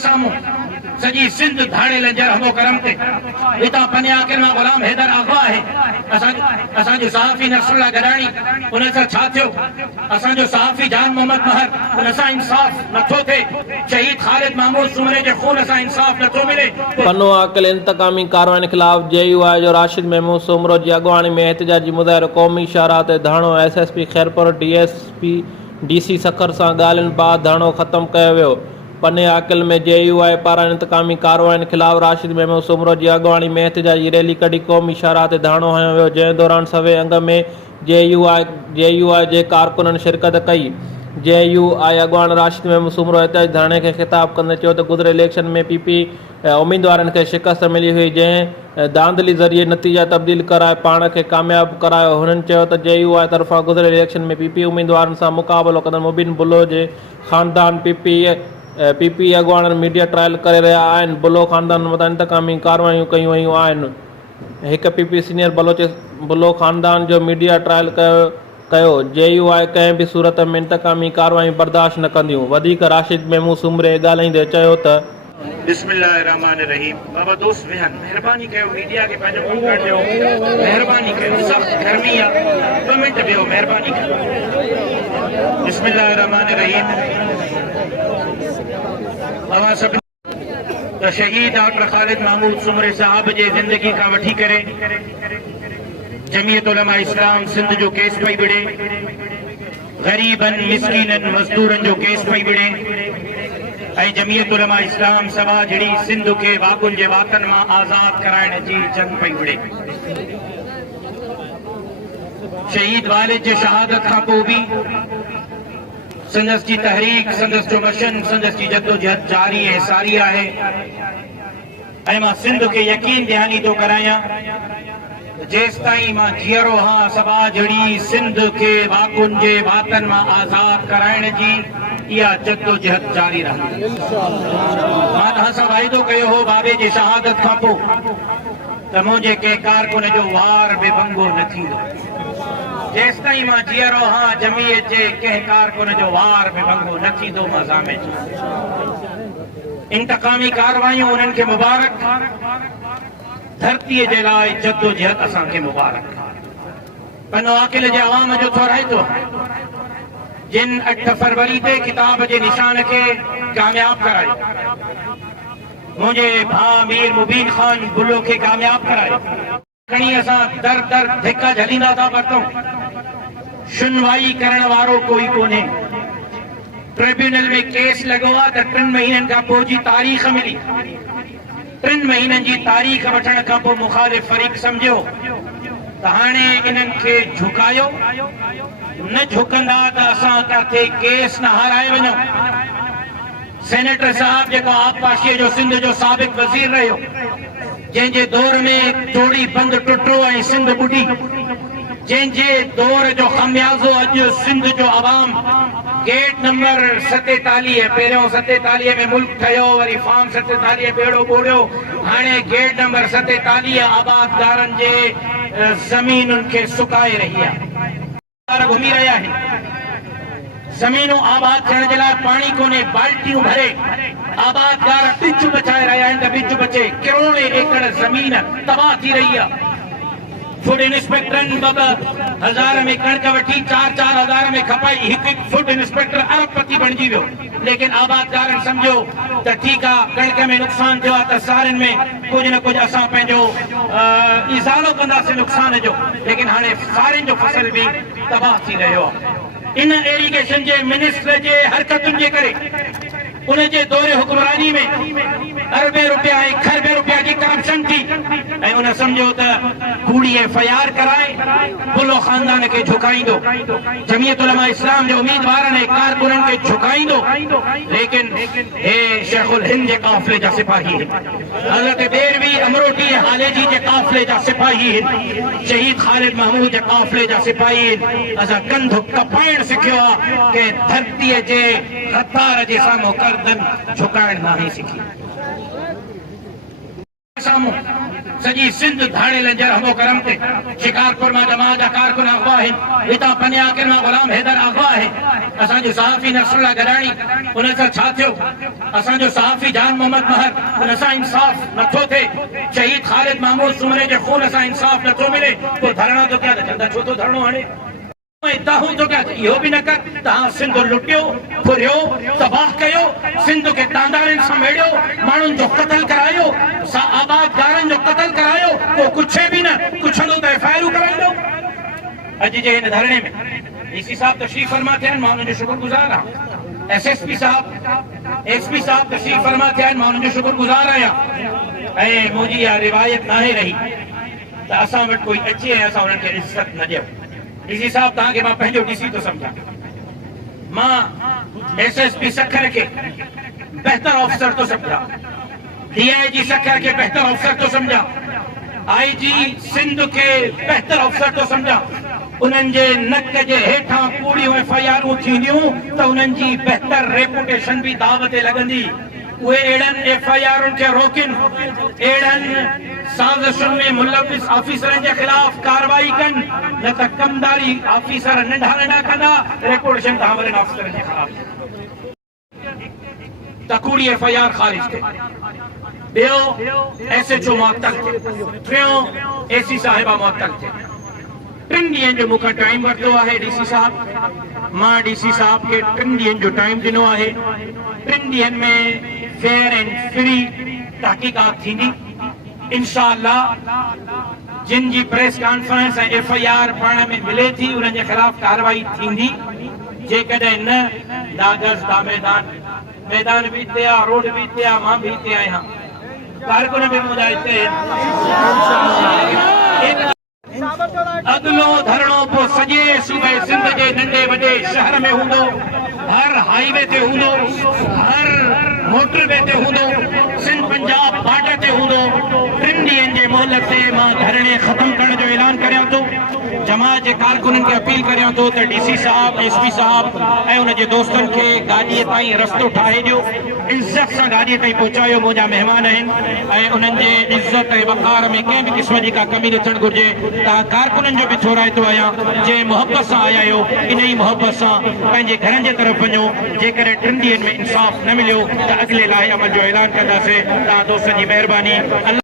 सामू सजी सिंध धाड़े लंजर हमो करम ते इता पने आखिर में गुलाम हैदर अगवा है असा जो सहाफी नसरुल्लाह गडानी उन से छा थियो असा जो सहाफी जान मोहम्मद महर उन सा इंसाफ नथो थे शहीद खालिद महमूद सुमरे जे खून सा इंसाफ नथो मिले। पन्नो आकिल इंतकामी कार्रवाई के खिलाफ JUI जो राशिद महमूद सुमरो जी अगवानी में एहतजाजी मुज़ाहिरो क़ौमी शाहराह ते धाणो SSP खैरपुर DSP DC सखर सां ॻाल्हियुनि बाद धाणो ख़त्म कयो वियो। पन्ने आकिल में JUI पारां इंतकामी कार्रवाई के खिलाफ राशिद महमूद सुमरो जी अगवानी में एहतजाजी रैली कढी क़ौमी शाहराह ते धाणो हयो वियो, जंहिं दौरान सवे अंग में JUI जे कारकुननि शिरकत कई। JUI अगवान राशिद महमूद सुमरो एहतजाजी धाणे के खिताब कंदे चयो त गुज़िरियल इलेक्शन में PP उम्मीदवारनि खे शिकस्त मिली हुई, जंहिं धांधली ज़रिए नतीजा तब्दील कराए पाण खे कामयाब करायो। हुननि चयो त JUI तरफ़ां गुज़िरियल इलेक्शन में PP उम्मीदवारनि सां मुक़ाबिलो कंदड़ मुबीन बुलो जे ख़ानदान PP अगवान मीडिया ट्रायल करे रहिया आहिनि। बुलो ख़ानदान मथां इंतकामी कार्रवायूं कयूं वयूं आहिनि। हिकु PP सीनियर बुलो ख़ानदान जो मीडिया ट्रायल कयो। JUI कंहिं बि सूरत में इंतकामी कार्रवायूं बर्दाश्त न कंदियूं। वधीक राशिद महमूद सुमरे ॻाल्हाईंदे चयो त बिस्मिल्लाहिर्रहमानिर्रहीम। बाबा दोस्त वेहन मेहरबानी कयो मीडिया के पंहिंजो मुंहुं कर ॾियो, मेहरबानी कयो, सख़्त गर्मी आहे, 2 मिंट ॾियो, मेहरबानी कयो। बिस्मिल्लाहिर्रहमानिर्रहीम। अवां सभिनी त शहीद डॉक्टर खालिद महमूद सुमरे साहब जे ज़िंदगी खां वठी करे जमीयत उलमा इस्लाम सिंध जो केस पई विढ़े, ग़रीबनि मिस्कीननि मज़दूरनि जो केस पई विढ़े ऐं जमीयत उलमा इस्लाम सभा जहिड़ी सिंध के वाकुनि जे वातन मां आज़ाद कराइण जी जंग पई विढ़े। शहीद वालिद जे शहादत खां पोइ बि संदसि जी तहरीक, संदसि जो मशन, संदसि जी जद्दोजहद जारी ऐं सारी आहे ऐं मां सिंध खे यकीन ॾियानी थो करायां जेसिताईं मां जीअरो हां सभा जहिड़ी सिंध के वाकुनि जे वातन मां आज़ाद कराइण जी इहा जद्दोजहद जारी रहंदी। मां तव्हां सां वाइदो कयो हो बाबे जी शहादत खां पोइ त मुंहिंजे कंहिं कारकुन जो वार बि भंगो न थींदो। जेसिताईं मां जीअरो हां जमीयत जे कंहिं कारकुन जो वार बि भंगो न थींदो। मां ज़ामे इंतकामी कार्रवायूं उन्हनि खे मुबारक, धरतीअ जे लाइ जद्दोजहद असांखे मुबारक। पन्नो आकिल जे अवाम जो थोराइतो जिन 8 फरवरी ते किताब जे निशान खे कामयाब करायो, मुंहिंजे भाउ मीर मुबीन ख़ान बुलो खे कामयाब करायो। खणी असां दर दर धिका झलींदा था वरतूं, सुनवाई करण वारो कोई कोन्हे। ट्रिब्यूनल में केस लॻो आहे त 3 महीननि खां पोइ जी तारीख़ मिली। 3 महीननि जी तारीख़ वठण खां पोइ मुखालिफ़ फरीक़ सम्झियो त हाणे इन्हनि खे झुकायो, न झुकंदा त असां किथे केस न हाराए वञूं। सेनेटर साहब जेको आबपाशीअ जो सिंध जो साबिक़ वज़ीर रहियो, जंहिंजे दौर में चोड़ी बंदि टुटो ऐं सिंध ॿुडी, जंहिंजे दौर जो ख़मियाज़ो अॼु सिंध जो अवाम गेट नंबर 47 पहिरियों 47 में मुल्क ठहियो, वरी फार्म 47 बेड़ो ॿोड़ियो, हाणे गेट नंबर 47 आबादगारनि जे ज़मीनुनि खे सुकाए रही आहे। घुमी रहिया आहिनि, ज़मीनूं आबाद करण जे लाइ पाणी कोन्हे, बाल्टियूं भरे आबादगार ॿिज बचाए रहिया आहिनि त ॿिज बचे। करोड़े एकड़ ज़मीन तबाह थी रही आहे। फूड इंस्पेक्टरनि 2-2 में कणक वठी 4-4 हज़ार में खपाई। हिकु फूड इंस्पेक्टर अरबपति बणिजी वियो, लेकिन आबादगारनि सम्झो त ठीकु आहे कणक में नुक़सान थियो आहे त सारियुनि में कुझु न कुझु असां पंहिंजो इज़ालो कंदासीं नुक़सान जो, लेकिन हाणे सारियुनि जो फसल बि तबाह थी रहियो आहे। इन इरिगेशन जे मिनिस्टर जे हरकतुनि जे करे उन जे दौरे हुक्मरानी में अरबे रुपया ऐं खरबे रुपया की करप्शन थी ऐं उन सम्झो त कूड़ी FIR कराए बुलो ख़ानदान खे झुकाईंदो, जमीयत उलमा इस्लाम जे उम्मीदवारनि ऐं कारकुननि खे झुकाईंदो, लेकिन हे शेखुल हिंद जे काफ़िले जा सिपाही आहिनि, हज़रत बेरवी अमरोटी हालेजी जे काफ़िले जा सिपाही आहिनि, शहीद खालिद महमूद जे काफ़िले जा सिपाही आहिनि। असां कंधु कपाइण सिखियो आहे कि धरतीअ जे ख़तार जे साम्हूं गर्दन झुकाइण नाहे सिखी। सामू सजी सिंध धाड़े लंजर हमो करम ते शिकारपुर में जमा जा कारकुन अगवा है इता पन्या के में गुलाम हैदर अगवा है असा जो सहाफी नसरुल्लाह गरानी उन से छा थियो असा जो सहाफी जान मोहम्मद महर उन सा इंसाफ नथो थे शहीद खालिद महमूद सुमरे जे खून सा इंसाफ नथो मिले तो धरणा तो क्या चंदा छो तो धरणो हणे ताहू तो क्या इहो भी न कर तहां सिंध लुटियो फुरियो तबाह कयो सिंध के तांदारनि सां मेड़ियो माण्हुनि जो क़त्ल करायो आबादगारनि जो क़त्ल करायो तो कुछ भी न कुछंदो त एफआईआर कराईंदो अॼु जे हिन धरणे में डीसी साहब तशरीफ़ फरमा थिया आहिनि मां उन्हनि जो शुक्रगुज़ार आहियां एसएसपी साहब एसपी साहब तशरीफ़ फरमा थिया आहिनि मां उन्हनि जो शुक्रगुज़ार आहियां ऐं मुंहिंजी इहा रिवायत नाहे रही त असां वटि कोई अचे ऐं असां उन्हनि खे इज़त न ॾियूं डीसी साहब तहां के मां पंहिंजो डीसी तो समझा मां एसएसपी सखर के बेहतर ऑफिसर तो समझा डीआईजी सखर के बेहतर ऑफिसर तो समझा आईजी सिंध के बेहतर ऑफिसर तो समझा उन्हनि जे नक जे हेठां पूरियूं एफआईआरूं थींदियूं त उन्हनि जी बेहतर रेपुटेशन भी दाव ते लॻंदी उहे अहिड़नि एफआईआरुनि खे रोकिन अहिड़नि साज़िशुनि में मुलविस ऑफिसरनि जे ख़िलाफ़ कार्रवाई कनि न त कमदारी ऑफिसर नंढा नंढा कंदा रेपुटेशन खां वॾनि ऑफिसरनि जे ख़िलाफ़ तकूड़ी एफआईआर ख़ारिज थिए ॿियो एसएचओ मुअत्तल थिए टियों एसी साहिबा मुअत्तल थिए 3 ॾींहंनि जो मूंखां टाइम वरितो आहे डीसी साहब मां डीसी साहब खे 3 ॾींहंनि जो टाइम ॾिनो आहे 3 ॾींहंनि में फेयर एंड फ्री तहकीकात थींदी इंशाअल्लाह जिन जी प्रेस कॉन्फ्रेंस ऐं एफआईआर पाण में मिले थी उन्हनि जे ख़िलाफ़ कार्रवाई थींदी जेकॾहिं न दागस दा मैदान भी हिते आहे रोड भी हिते आहे मां भी हिते आहियां कारकुन भी मुंहिंजा हिते अगलो धरणो पोइ सॼे सूबे सिंध जे नंढे वॾे शहर में हूंदो हर हाईवे ते हूंदो हर मोटरवे ते हूंदो सिंध पंजाब बॉर्डर ते हूंदो 3 ॾींहंनि जे मोहलत ते मां धरणे ख़त्म करण जो ऐलान करियां थो जमात जे कारकुननि खे अपील करियां थो त डीसी साहब एसपी साहब ऐं उन जे दोस्तनि खे गाॾीअ ताईं रस्तो ठाहे ॾियो इज़त सां गाॾीअ ताईं पहुचायो मुंहिंजा महिमान आहिनि ऐं उन्हनि जे इज़त ऐं वक़ार में कंहिं बि क़िस्म जी का कमी न थियणु घुरिजे तव्हां कारकुननि जो बि थोराइतो आहियां जंहिं मुहबत सां आया आहियो इन ई मुहबत सां पंहिंजे घरनि जे तरफ़ वञो जेकॾहिं 3 ॾींहंनि में इंसाफ़ न मिलियो त अॻिले लाइ अमल जो ऐलान कंदासीं तव्हां दोस्तनि जी महिरबानी। मेहरबानी